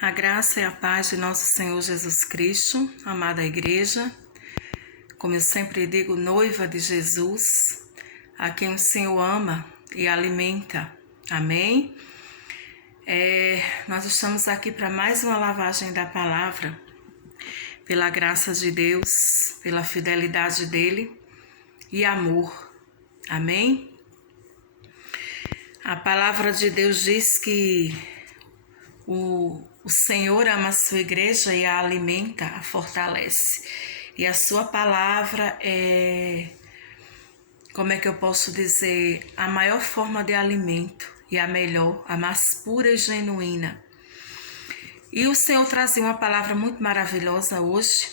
A graça e a paz de nosso Senhor Jesus Cristo, amada igreja, como eu sempre digo, noiva de Jesus, a quem o Senhor ama e alimenta. Amém? Nós estamos aqui para mais uma lavagem da palavra, pela graça de Deus, pela fidelidade dele e amor. Amém? A palavra de Deus diz que o Senhor ama a sua igreja e a alimenta, a fortalece. E a sua palavra é, como é que eu posso dizer, a maior forma de alimento e a melhor, a mais pura e genuína. E o Senhor trazia uma palavra muito maravilhosa hoje,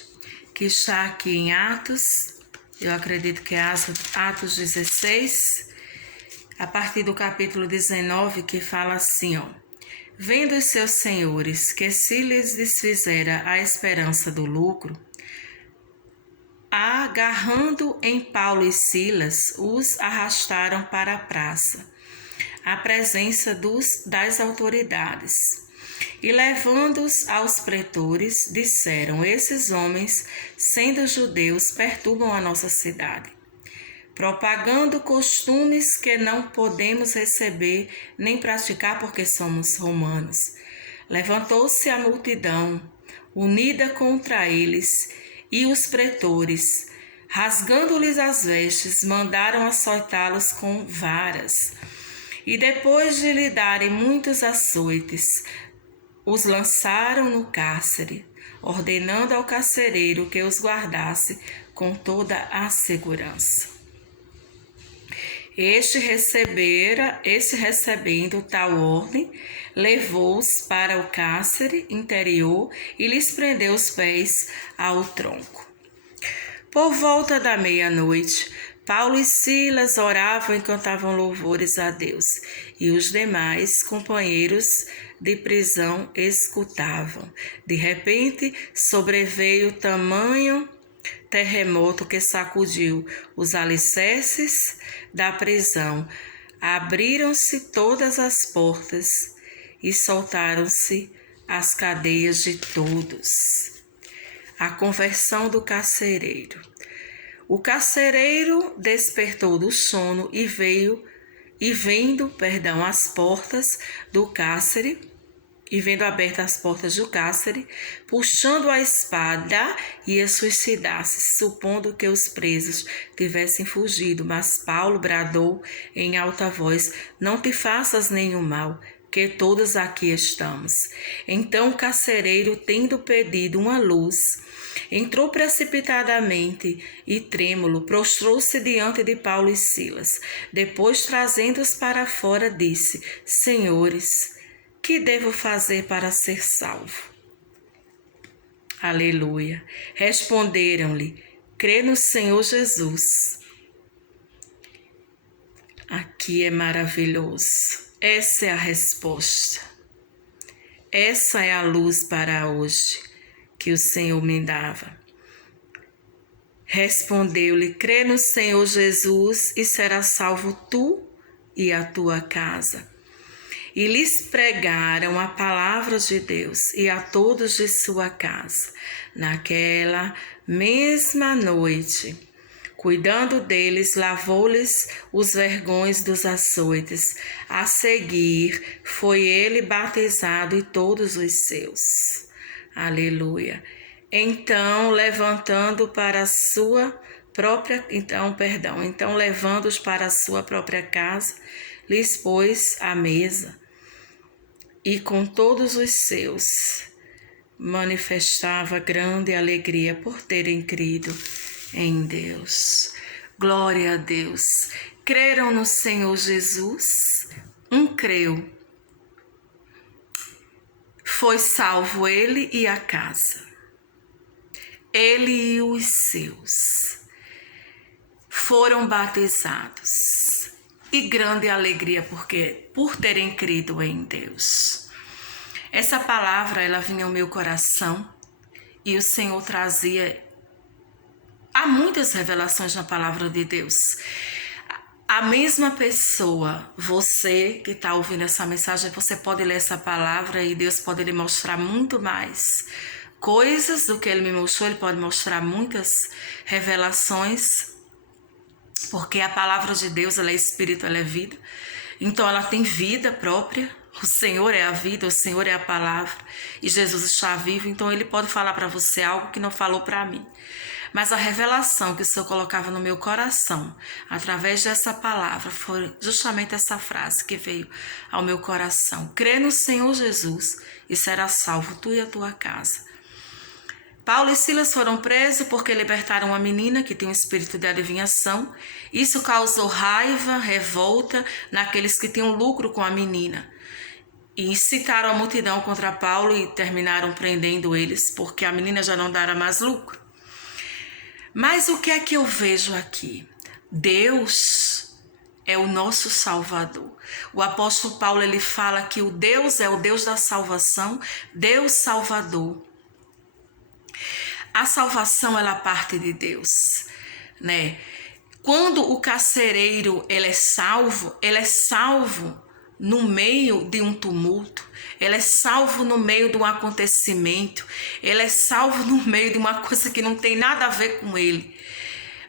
que está aqui em Atos, eu acredito que é Atos 16, a partir do capítulo 19, que fala assim, ó. Vendo os seus senhores que se lhes desfizera a esperança do lucro, agarrando em Paulo e Silas, os arrastaram para a praça, à presença das autoridades. E levando-os aos pretores, disseram: esses homens, sendo judeus, perturbam a nossa cidade, propagando costumes que não podemos receber nem praticar porque somos romanos. Levantou-se a multidão, unida contra eles, e os pretores, rasgando-lhes as vestes, mandaram açoitá-los com varas. E depois de lhe darem muitos açoites, os lançaram no cárcere, ordenando ao carcereiro que os guardasse com toda a segurança. Este recebendo tal ordem, levou-os para o cárcere interior e lhes prendeu os pés ao tronco. Por volta da meia-noite, Paulo e Silas oravam e cantavam louvores a Deus, e os demais companheiros de prisão escutavam. De repente, sobreveio tamanho terremoto que sacudiu os alicerces da prisão. Abriram-se todas as portas e soltaram-se as cadeias de todos. A conversão do carcereiro. O carcereiro despertou do sono e vendo as portas do cárcere, e vendo abertas as portas do cárcere, puxando a espada, ia suicidar-se, supondo que os presos tivessem fugido. Mas Paulo bradou em alta voz: não te faças nenhum mal, que todos aqui estamos. Então o carcereiro, tendo pedido uma luz, entrou precipitadamente e, trêmulo, prostrou-se diante de Paulo e Silas. Depois, trazendo-os para fora, disse: Senhores, que devo fazer para ser salvo? Aleluia. Responderam-lhe: crê no Senhor Jesus. Aqui é maravilhoso. Essa é a resposta. Essa é a luz para hoje que o Senhor me dava. Respondeu-lhe: crê no Senhor Jesus e serás salvo tu e a tua casa. E lhes pregaram a palavra de Deus e a todos de sua casa. Naquela mesma noite, cuidando deles, lavou-lhes os vergões dos açoites. A seguir, foi ele batizado e todos os seus. Aleluia. Então, levando-os para a sua própria casa, lhes pôs à mesa. E com todos os seus, manifestava grande alegria por terem crido em Deus. Glória a Deus. Creram no Senhor Jesus. Um creu. Foi salvo ele e a casa. Ele e os seus foram batizados. E grande alegria por terem crido em Deus. Essa palavra, ela vinha ao meu coração e o Senhor trazia. Há muitas revelações na palavra de Deus. A mesma pessoa, você que está ouvindo essa mensagem, você pode ler essa palavra e Deus pode lhe mostrar muito mais coisas do que Ele me mostrou. Ele pode mostrar muitas revelações, porque a palavra de Deus, ela é espírito, ela é vida. Então ela tem vida própria. O Senhor é a vida, o Senhor é a palavra e Jesus está vivo, então Ele pode falar para você algo que não falou para mim. Mas a revelação que o Senhor colocava no meu coração, através dessa palavra, foi justamente essa frase que veio ao meu coração: crê no Senhor Jesus e será salvo tu e a tua casa. Paulo e Silas foram presos porque libertaram uma menina que tem um espírito de adivinhação. Isso causou raiva, revolta naqueles que tinham lucro com a menina. E incitaram a multidão contra Paulo e terminaram prendendo eles, porque a menina já não dara mais lucro. Mas o que é que eu vejo aqui? Deus é o nosso Salvador. O apóstolo Paulo, ele fala que o Deus é o Deus da salvação, Deus Salvador. A salvação, ela parte de Deus, né? Quando o carcereiro, ele é salvo no meio de um tumulto, ele é salvo no meio de um acontecimento, ele é salvo no meio de uma coisa que não tem nada a ver com ele.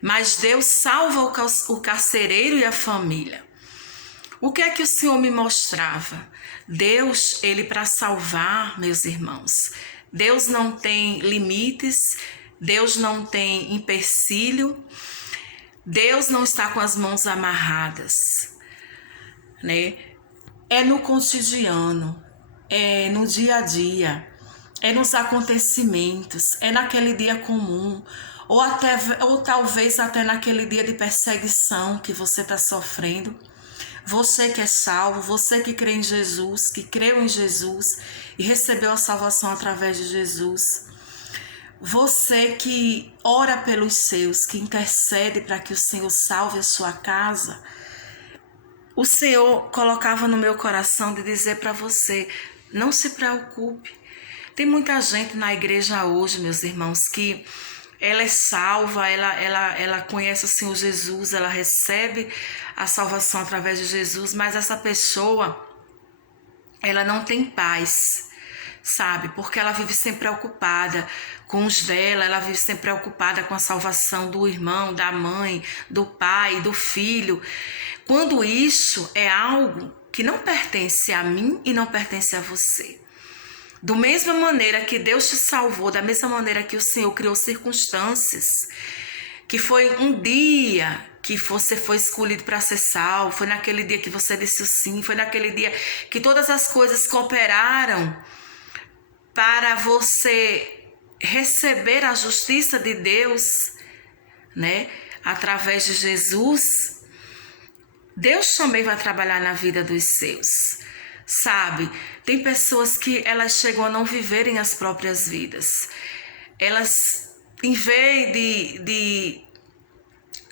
Mas Deus salva o carcereiro e a família. O que é que o Senhor me mostrava? Deus, ele para salvar, meus irmãos, Deus não tem limites, Deus não tem empecilho, Deus não está com as mãos amarradas, né? É no cotidiano, é no dia a dia, é nos acontecimentos, é naquele dia comum, ou talvez até naquele dia de perseguição que você está sofrendo. Você que é salvo, você que crê em Jesus, que creu em Jesus e recebeu a salvação através de Jesus. Você que ora pelos seus, que intercede para que o Senhor salve a sua casa. O Senhor colocava no meu coração de dizer para você, não se preocupe. Tem muita gente na igreja hoje, meus irmãos, que ela é salva, ela conhece o Senhor Jesus, ela recebe a salvação através de Jesus, mas essa pessoa, ela não tem paz, sabe? Porque ela vive sempre preocupada com os dela, ela vive sempre preocupada com a salvação do irmão, da mãe, do pai, do filho. Quando isso é algo que não pertence a mim e não pertence a você. Da mesma maneira que Deus te salvou, da mesma maneira que o Senhor criou circunstâncias, que foi um dia que você foi escolhido para ser salvo, foi naquele dia que você disse o sim, foi naquele dia que todas as coisas cooperaram para você receber a justiça de Deus, né? Através de Jesus. Deus também vai trabalhar na vida dos seus. Sabe, tem pessoas que elas chegam a não viverem as próprias vidas. Elas, em vez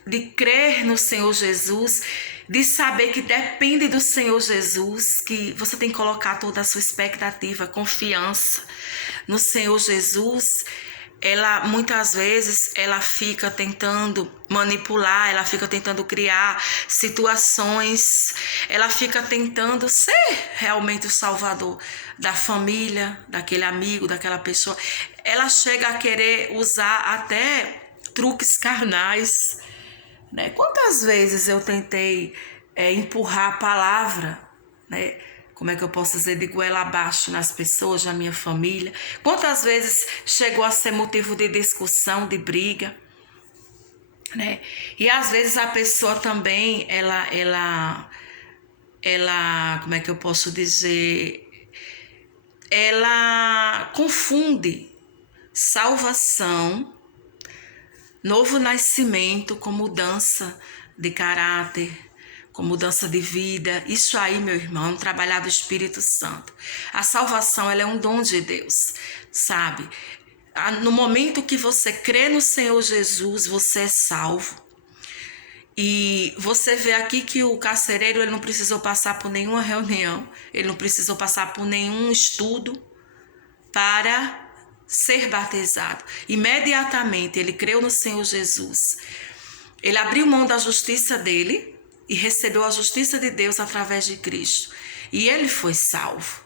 de crer no Senhor Jesus, de saber que depende do Senhor Jesus, que você tem que colocar toda a sua expectativa, confiança no Senhor Jesus, ela muitas vezes ela fica tentando manipular, ela fica tentando criar situações, ela fica tentando ser realmente o salvador da família, daquele amigo, daquela pessoa. Ela chega a querer usar até truques carnais, né? Quantas vezes eu tentei empurrar a palavra, né? Como é que eu posso dizer, de goela abaixo nas pessoas, na minha família. Quantas vezes chegou a ser motivo de discussão, de briga, né? E às vezes a pessoa também, ela, como é que eu posso dizer, ela confunde salvação, novo nascimento com mudança de caráter, com mudança de vida. Isso aí, meu irmão, é um trabalhar do Espírito Santo. A salvação, ela é um dom de Deus, sabe? No momento que você crê no Senhor Jesus, você é salvo. E você vê aqui que o carcereiro, ele não precisou passar por nenhuma reunião, ele não precisou passar por nenhum estudo para ser batizado. Imediatamente ele creu no Senhor Jesus. Ele abriu mão da justiça dele, e recebeu a justiça de Deus através de Cristo. E ele foi salvo.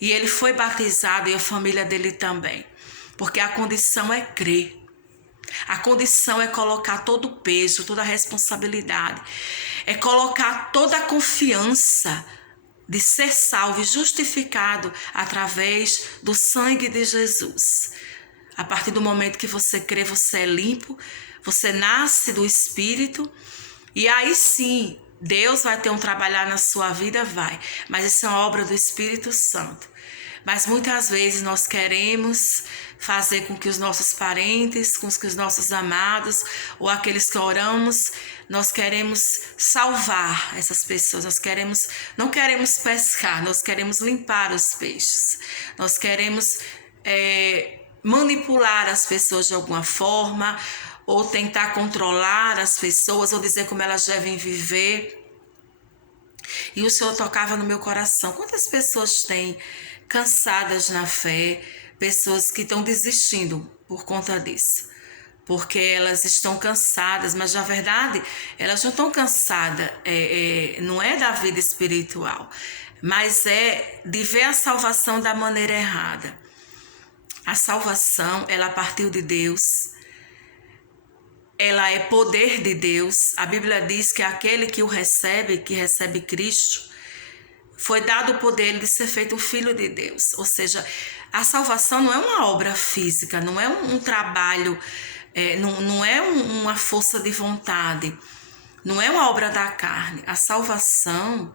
E ele foi batizado e a família dele também. Porque a condição é crer. A condição é colocar todo o peso, toda a responsabilidade. É colocar toda a confiança de ser salvo e justificado através do sangue de Jesus. A partir do momento que você crê, você é limpo, você nasce do Espírito, e aí sim, Deus vai ter um trabalhar na sua vida, vai. Mas isso é uma obra do Espírito Santo. Mas muitas vezes nós queremos fazer com que os nossos parentes, com que os nossos amados, ou aqueles que oramos, nós queremos salvar essas pessoas, não queremos pescar, nós queremos limpar os peixes, nós queremos manipular as pessoas de alguma forma, ou tentar controlar as pessoas, ou dizer como elas devem viver. E o Senhor tocava no meu coração. Quantas pessoas tem cansadas na fé, pessoas que estão desistindo por conta disso? Porque elas estão cansadas, mas na verdade elas não estão cansadas, não é da vida espiritual, mas é de ver a salvação da maneira errada. A salvação, ela partiu de Deus, ela é poder de Deus. A Bíblia diz que aquele que o recebe, que recebe Cristo, foi dado o poder de ser feito um filho de Deus. Ou seja, a salvação não é uma obra física, não é um trabalho, não é uma força de vontade, não é uma obra da carne. A salvação,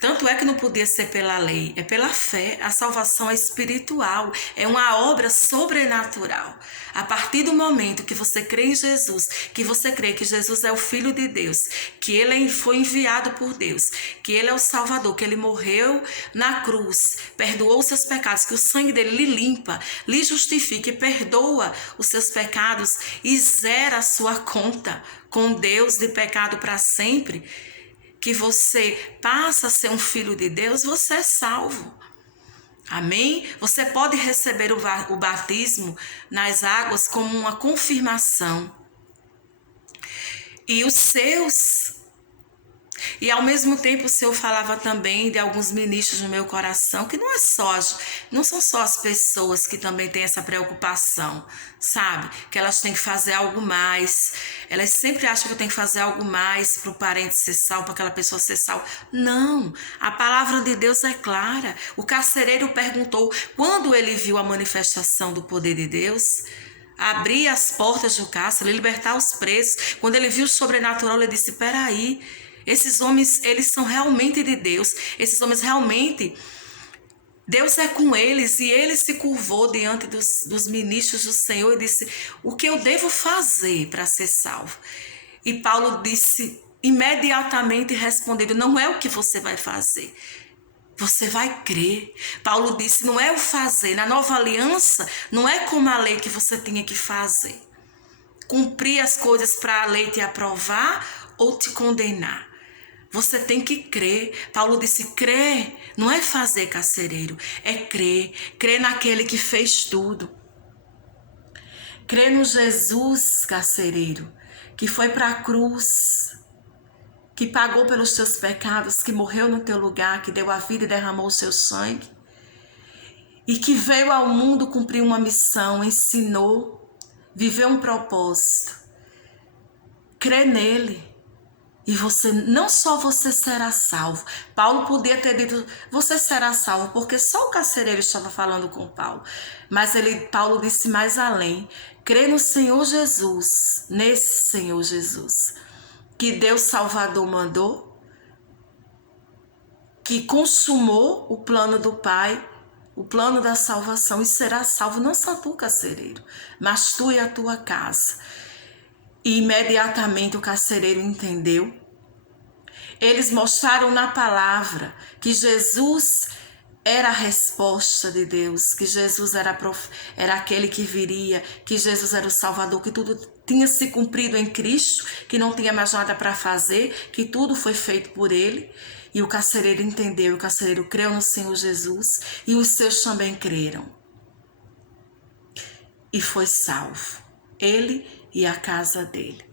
tanto é que não podia ser pela lei, é pela fé. A salvação é espiritual, é uma obra sobrenatural. A partir do momento que você crê em Jesus, que você crê que Jesus é o Filho de Deus, que ele foi enviado por Deus, que ele é o Salvador, que ele morreu na cruz, perdoou os seus pecados, que o sangue dele lhe limpa, lhe justifica e perdoa os seus pecados e zera a sua conta com Deus de pecado para sempre, que você passa a ser um filho de Deus, você é salvo. Amém? Você pode receber o batismo nas águas como uma confirmação. E ao mesmo tempo o Senhor falava também de alguns ministros no meu coração, que não são só as pessoas que também têm essa preocupação, sabe? Que elas têm que fazer algo mais. Elas sempre acham que tem que fazer algo mais para o parente ser salvo, para aquela pessoa ser salva. Não, a palavra de Deus é clara. O carcereiro perguntou, quando ele viu a manifestação do poder de Deus, abrir as portas do cárcere, libertar os presos, quando ele viu o sobrenatural, ele disse, peraí, esses homens, eles são realmente de Deus. Esses homens realmente, Deus é com eles. E ele se curvou diante dos ministros do Senhor e disse, o que eu devo fazer para ser salvo? E Paulo disse, imediatamente respondendo, não é o que você vai fazer, você vai crer. Paulo disse, não é o fazer. Na nova aliança, não é como a lei que você tinha que fazer. Cumprir as coisas para a lei te aprovar ou te condenar. Você tem que crer. Paulo disse, crer não é fazer, carcereiro, é crer. Crer naquele que fez tudo. Crer no Jesus, carcereiro, que foi para a cruz, que pagou pelos teus pecados, que morreu no teu lugar, que deu a vida e derramou o seu sangue, e que veio ao mundo cumprir uma missão, ensinou, viveu um propósito. Crê nele. E você, não só você será salvo. Paulo podia ter dito, você será salvo, porque só o carcereiro estava falando com Paulo. Mas Paulo disse mais além. Crê no Senhor Jesus, nesse Senhor Jesus, que Deus Salvador mandou, que consumou o plano do Pai, o plano da salvação, e será salvo não só tu, carcereiro, mas tu e a tua casa. E imediatamente o carcereiro entendeu. Eles mostraram na palavra que Jesus era a resposta de Deus, que Jesus era aquele que viria, que Jesus era o Salvador, que tudo tinha se cumprido em Cristo, que não tinha mais nada para fazer, que tudo foi feito por ele. E o carcereiro entendeu, o carcereiro creu no Senhor Jesus e os seus também creram. E foi salvo, ele e a casa dele.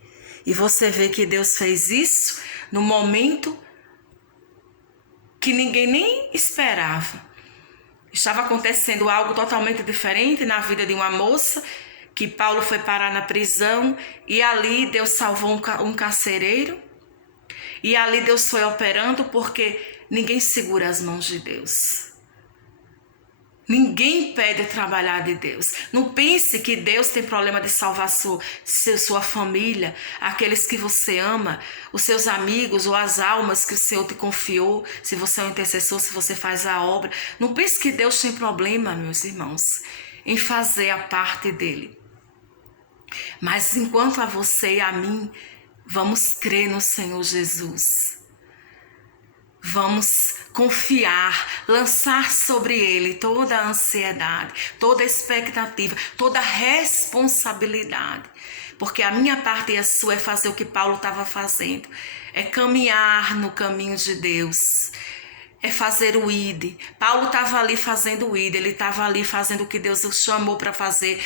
E você vê que Deus fez isso no momento que ninguém nem esperava. Estava acontecendo algo totalmente diferente na vida de uma moça, que Paulo foi parar na prisão, e ali Deus salvou um carcereiro, e ali Deus foi operando, porque ninguém segura as mãos de Deus. Ninguém impede o trabalhar de Deus. Não pense que Deus tem problema de salvar sua família, aqueles que você ama, os seus amigos ou as almas que o Senhor te confiou, se você é um intercessor, se você faz a obra. Não pense que Deus tem problema, meus irmãos, em fazer a parte dele. Mas enquanto a você e a mim, vamos crer no Senhor Jesus. Vamos confiar, lançar sobre Ele toda a ansiedade, toda a expectativa, toda a responsabilidade. Porque a minha parte e a sua é fazer o que Paulo estava fazendo. É caminhar no caminho de Deus. É fazer o ID. Paulo estava ali fazendo o ID, ele estava ali fazendo o que Deus o chamou para fazer.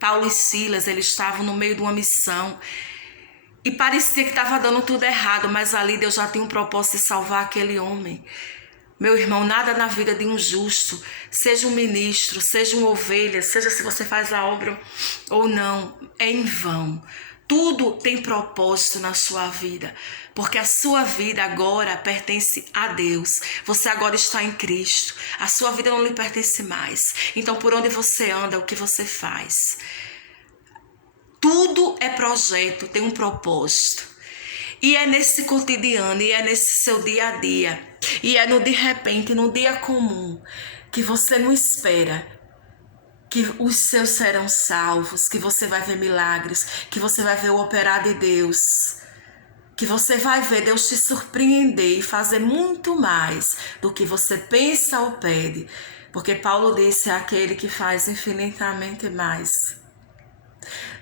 Paulo e Silas, eles estavam no meio de uma missão. E parecia que estava dando tudo errado, mas ali Deus já tinha um propósito de salvar aquele homem. Meu irmão, nada na vida de um justo, seja um ministro, seja uma ovelha, seja se você faz a obra ou não, é em vão. Tudo tem propósito na sua vida, porque a sua vida agora pertence a Deus. Você agora está em Cristo, a sua vida não lhe pertence mais. Então, por onde você anda, o que você faz? Tudo é projeto, tem um propósito. E é nesse cotidiano, e é nesse seu dia a dia, e é no de repente, no dia comum, que você não espera que os seus serão salvos, que você vai ver milagres, que você vai ver o operar de Deus, que você vai ver Deus te surpreender e fazer muito mais do que você pensa ou pede. Porque Paulo disse, é aquele que faz infinitamente mais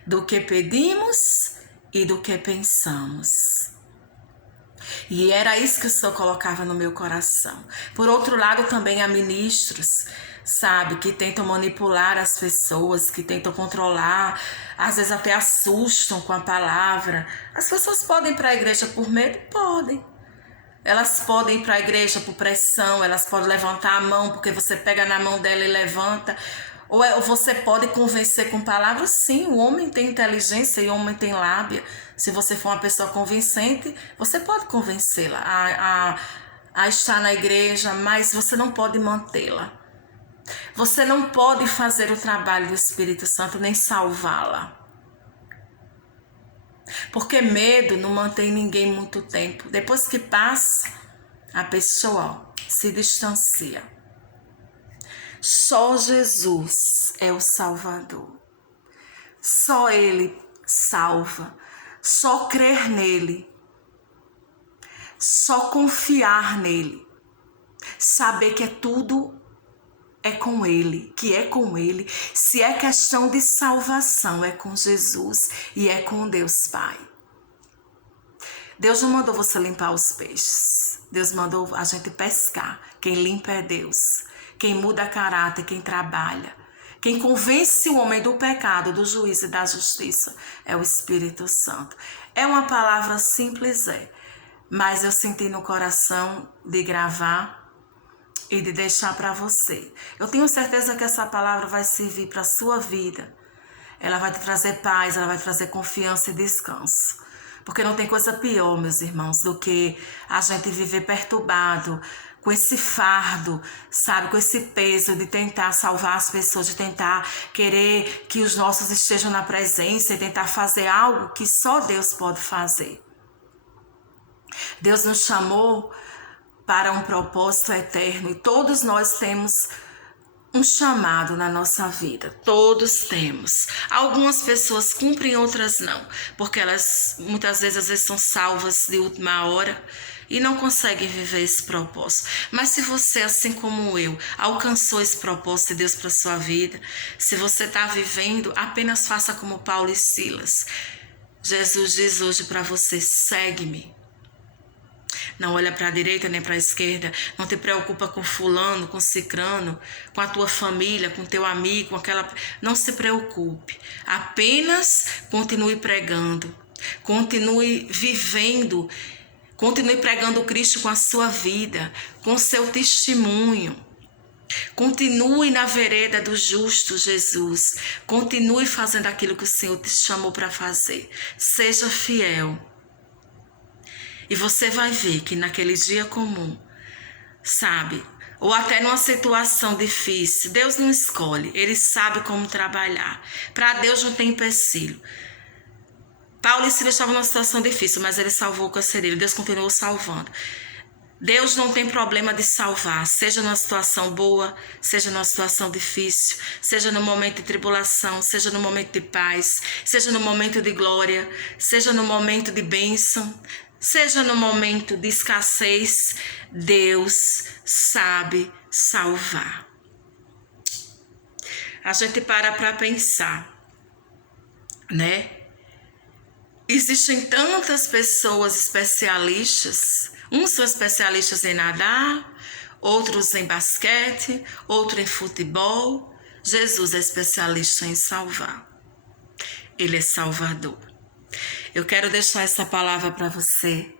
do que pedimos e do que pensamos. E era isso que o Senhor colocava no meu coração. Por outro lado, também há ministros, sabe, que tentam manipular as pessoas, que tentam controlar, às vezes até assustam com a palavra. As pessoas podem ir para a igreja por medo? Podem. Elas podem ir para a igreja por pressão, elas podem levantar a mão porque você pega na mão dela e levanta. Ou você pode convencer com palavras? Sim, o homem tem inteligência e o homem tem lábia. Se você for uma pessoa convincente, você pode convencê-la a estar na igreja, mas você não pode mantê-la. Você não pode fazer o trabalho do Espírito Santo nem salvá-la. Porque medo não mantém ninguém muito tempo. Depois que passa, a pessoa se distancia. Só Jesus é o Salvador. Só Ele salva. Só crer nele. Só confiar nele. Saber que tudo é com Ele, que é com Ele. Se é questão de salvação, é com Jesus e é com Deus Pai. Deus não mandou você limpar os peixes. Deus mandou a gente pescar. Quem limpa é Deus. Quem muda caráter, quem trabalha. Quem convence o homem do pecado, do juízo e da justiça é o Espírito Santo. É uma palavra simples, mas eu senti no coração de gravar e de deixar para você. Eu tenho certeza que essa palavra vai servir para a sua vida. Ela vai te trazer paz, ela vai te trazer confiança e descanso. Porque não tem coisa pior, meus irmãos, do que a gente viver perturbado, com esse fardo, sabe, com esse peso de tentar salvar as pessoas, de tentar querer que os nossos estejam na presença e tentar fazer algo que só Deus pode fazer. Deus nos chamou para um propósito eterno e todos nós temos um chamado na nossa vida, todos temos. Algumas pessoas cumprem, outras não, porque elas muitas vezes, às vezes são salvas de última hora e não conseguem viver esse propósito. Mas se você, assim como eu, alcançou esse propósito de Deus para sua vida, se você está vivendo, apenas faça como Paulo e Silas. Jesus diz hoje para você, segue-me. Não olha para a direita nem para a esquerda. Não te preocupa com fulano, com cicrano, com a tua família, com teu amigo, com aquela... Não se preocupe. Apenas continue pregando. Continue vivendo, continue pregando Cristo com a sua vida, com seu testemunho. Continue na vereda do justo Jesus. Continue fazendo aquilo que o Senhor te chamou para fazer. Seja fiel. E você vai ver que naquele dia comum, sabe, ou até numa situação difícil, Deus não escolhe, Ele sabe como trabalhar. Para Deus não tem empecilho. Paulo e Silas estavam numa situação difícil, mas ele salvou o carcereiro, Deus continuou salvando. Deus não tem problema de salvar, seja numa situação boa, seja numa situação difícil, seja no momento de tribulação, seja no momento de paz, seja no momento de glória, seja no momento de bênção, seja no momento de escassez, Deus sabe salvar. A gente para pensar, né? Existem tantas pessoas especialistas, uns são especialistas em nadar, outros em basquete, outro em futebol. Jesus é especialista em salvar. Ele é Salvador. Eu quero deixar essa palavra para você.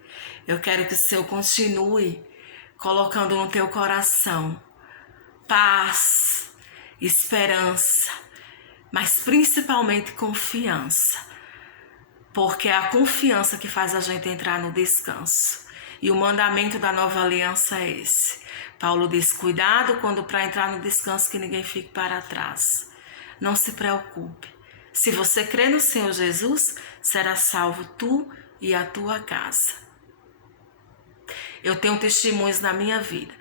Eu quero que o Senhor continue colocando no teu coração paz, esperança, mas principalmente confiança. Porque é a confiança que faz a gente entrar no descanso. E o mandamento da nova aliança é esse. Paulo diz, cuidado quando para entrar no descanso que ninguém fique para trás. Não se preocupe. Se você crê no Senhor Jesus, será salvo tu e a tua casa. Eu tenho testemunhos na minha vida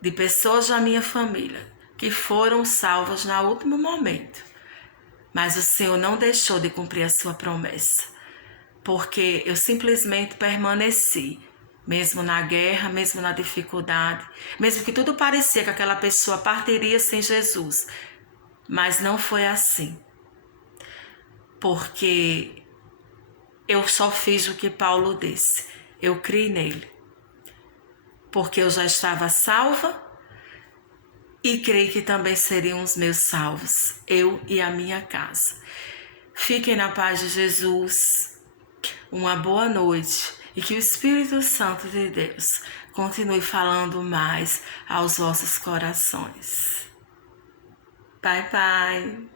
de pessoas da minha família que foram salvas no último momento. Mas o Senhor não deixou de cumprir a sua promessa. Porque eu simplesmente permaneci, mesmo na guerra, mesmo na dificuldade, mesmo que tudo parecia que aquela pessoa partiria sem Jesus. Mas não foi assim. Porque eu só fiz o que Paulo disse. Eu criei nele. Porque eu já estava salva e creio que também seriam os meus salvos, eu e a minha casa. Fiquem na paz de Jesus. Uma boa noite e que o Espírito Santo de Deus continue falando mais aos vossos corações. Bye, bye.